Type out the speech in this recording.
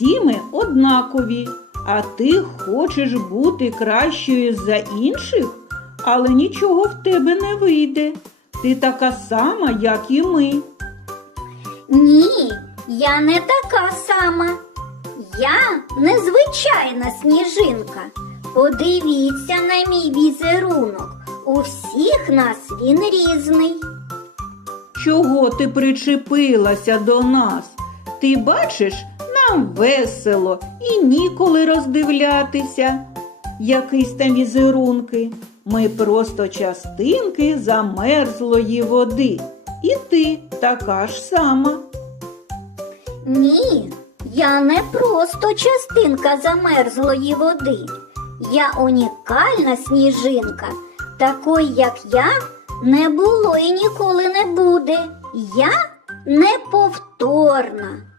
всі ми однакові, а ти хочеш бути кращою за інших, але нічого в тебе не вийде. Ти така сама, як і ми. Ні, я не така сама. Я незвичайна сніжинка. Подивіться на мій візерунок. У всіх нас він різний. Чого ти причепилася до нас? Ти бачиш, нам весело і ніколи роздивлятися. Якісь там візерунки. Ми просто частинки замерзлої води. І ти така ж сама. Ні, я не просто частинка замерзлої води. Я унікальна сніжинка. Такої, як я, не було і ніколи не буде. Я неповторна.